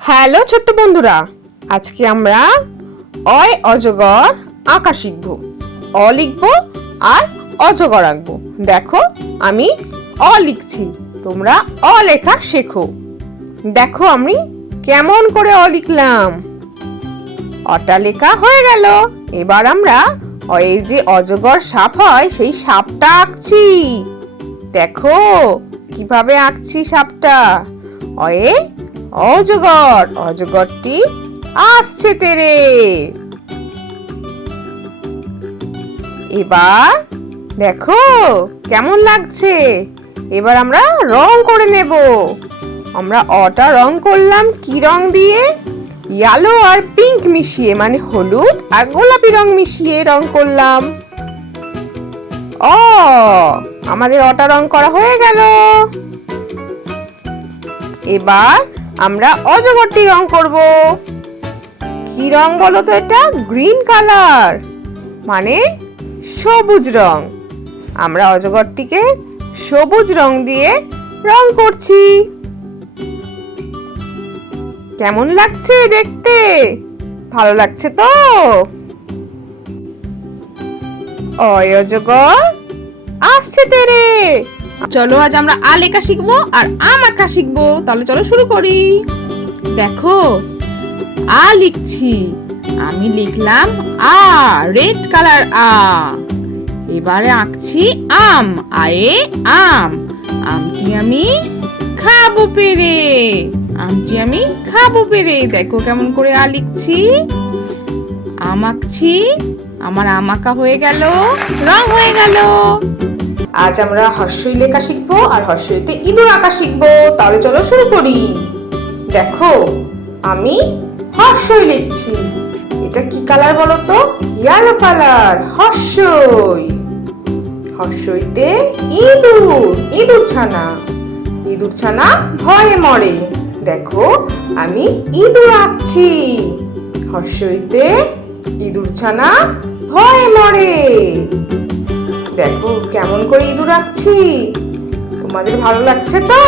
Hello ছোট্ট বন্ধুরা, আজকে আমরা অয় অজগর আঁকা শিখব। অ লিখব আর অজগর আঁকবো। দেখো আমি অ লিখছি, তোমরা অ লেখা শেখো। দেখো আমি কেমন করে অ লিখলাম। অটা লেখা হয়ে গেল। এবার আমরা এই যে অজগর সাপ হয় সেই সাপটা আঁকছি। দেখো কিভাবে আঁকছি সাপটা। অয়ে অজগর, অজগরটি আসছে তেরে। এবার দেখো কেমন লাগছে। এবার আমরা রং করে নেব। আমরা অটা রং করলাম কি রং দিয়ে? ইয়েলো আর পিঙ্ক মিশিয়ে, মানে হলুদ আর গোলাপি রং মিশিয়ে রং করলাম। আমাদের অটা রং করা হয়ে গেল। এবার আমরা অজগরটি রং করব। কি রং বলো তো? এটা গ্রিন কালার, মানে সবুজ রং। আমরা অজগরটিকে সবুজ রং দিয়ে রং করছি। কেমন লাগছে দেখতে? ভালো লাগছে তো? অজগর আসছে তেরে। চলো আজ আমরা আ লেখা শিখবো আর আম আঁকা শিখবো। তাহলে চলো শুরু করি। দেখো আ লিখছি, আমি লিখলাম আ, রেড কালার আ। এবারে আঁকছি আম, আয়ে আম। আমটি আমি খাবো পেরে, আমটি আমি খাবো পেরে। দেখো কেমন করে আ লিখছি। আম আঁকছি, আমার আম আঁকা হয়ে গেল, রং হয়ে গেল। আজ আমরা হর্ষই লেখা শিখবো আর হর্ষইতে ইঁদুর আঁকা শিখবো। তাহলে চলো শুরু করি। দেখো আমি হর্ষই লিখছি। এটা কি কালার বলো তো? Yellow colour. হর্ষই, হর্ষইতে ইঁদুর, ইঁদুর ছানা। ইঁদুর ছানা ভয়ে মরে। দেখো আমি ইঁদুর আঁকছি। হর্ষইতে ইঁদুর ছানা ভয়ে মরে। দেখো কেমন করে ইঁদুর আঁকছি। তোমাদের ভালো লাগছে তো?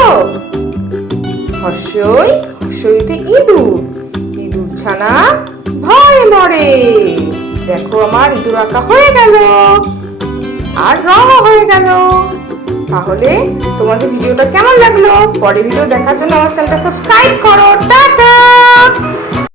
হর্ষই, হর্ষইতে ইঁদুর, ইঁদুর ছানা ভয়ে মরে। দেখো আমার ইঁদুর আঁকা হয়ে গেল আর রঙও হয়ে গেল। তাহলে তোমাদের ভিডিওটা কেমন লাগলো? পরের ভিডিও দেখার জন্য আমার চ্যানেলটা সাবস্ক্রাইব করো। টাটা।